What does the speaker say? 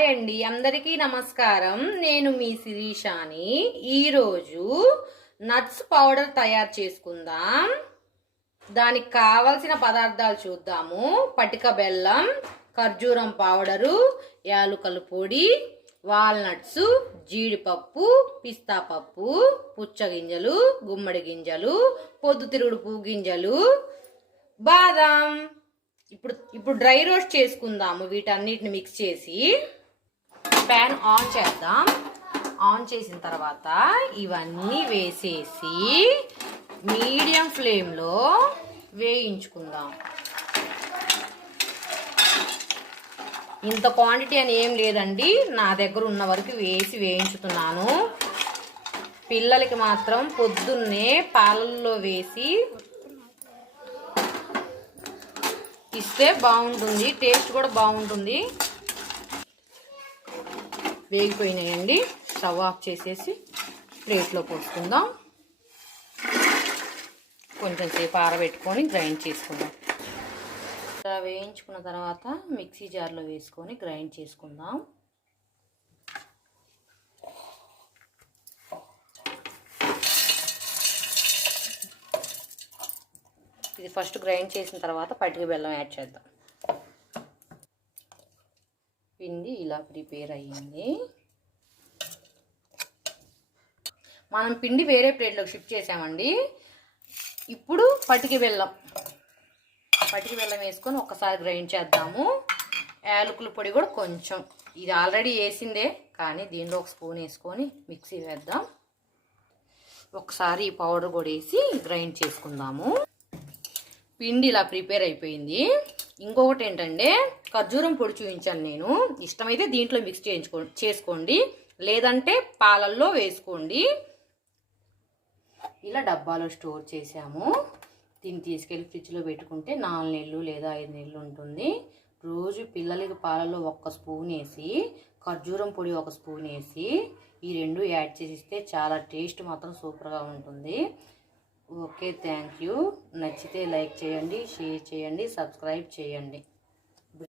Hi అండి అందరికీ నమస్కారం. నేను మీ శిరీషాని. ఈరోజు నట్స్ పౌడర్ తయారు చేసుకుందాం. దానికి కావలసిన పదార్థాలు చూద్దాము. పటిక బెల్లం ఖర్జూరం పౌడరు యాలుకల పొడి వాల్నట్స్ జీడిపప్పు పిస్తా పప్పు పుచ్చగింజలు గుమ్మడి గింజలు పొద్దుతిరుగుడు పువ్వు గింజలు బాదం. ఇప్పుడు ఇప్పుడు డ్రై రోస్ట్ చేసుకుందాము వీటన్నిటిని మిక్స్ చేసి. ప్యాన్ ఆన్ చేద్దాం. ఆన్ చేసిన తర్వాత ఇవన్నీ వేసేసి మీడియం ఫ్లేమ్లో వేయించుకుందాం. ఇంత క్వాంటిటీ అని ఏం లేదండి. నా దగ్గర ఉన్న వరకు వేసి వేయించుతున్నాను. పిల్లలకి మాత్రం పొద్దున్నే పాలల్లో వేసి ఇస్తే బాగుంటుంది. టేస్ట్ కూడా బాగుంటుంది. వేగిపోయినాయండి. స్టవ్ ఆఫ్ చేసేసి ప్లేట్లో పోసుకుందాం. కొంచెం సేపు ఆరబెట్టుకొని గ్రైండ్ చేసుకుందాం. ఇలా వేయించుకున్న తర్వాత మిక్సీ జార్లో వేసుకొని గ్రైండ్ చేసుకుందాం. ఇది ఫస్ట్ గ్రైండ్ చేసిన తర్వాత పటిక బెల్లం యాడ్ చేద్దాం. పిండి ఇలా ప్రిపేర్ అయ్యింది. మనం పిండి వేరే ప్లేట్లోకి షిఫ్ట్ చేసామండి. ఇప్పుడు పటికి బెల్లం. పటికి బెల్లం వేసుకొని ఒకసారి గ్రైండ్ చేద్దాము. యాలకుల పొడి కూడా కొంచెం. ఇది ఆల్రెడీ వేసిందే కానీ దీనిలో ఒక స్పూన్ వేసుకొని మిక్సీ వేద్దాం. ఒకసారి ఈ పౌడర్ కూడా వేసి గ్రైండ్ చేసుకుందాము. పిండి ఇలా ప్రిపేర్ అయిపోయింది. ఇంకొకటి ఏంటంటే ఖర్జూరం పొడి చూపించాను నేను. ఇష్టమైతే దీంట్లో మిక్స్ చేయించుకో చేసుకోండి. లేదంటే పాలల్లో వేసుకోండి. ఇలా డబ్బాలో స్టోర్ చేసాము దీన్ని తీసుకెళ్ళి ఫ్రిడ్జ్లో పెట్టుకుంటే నాలుగు నెలలు లేదా ఐదు నెలలు ఉంటుంది. రోజు పిల్లలకి పాలలో ఒక్క స్పూన్ వేసి ఖర్జూరం పొడి ఒక స్పూన్ వేసి ఈ రెండు యాడ్ చేసి ఇస్తే చాలా టేస్ట్ మాత్రం సూపర్గా ఉంటుంది. Okay thank you. నచ్చితే లైక్ చేయండి షేర్ చేయండి సబ్స్క్రైబ్ చేయండి.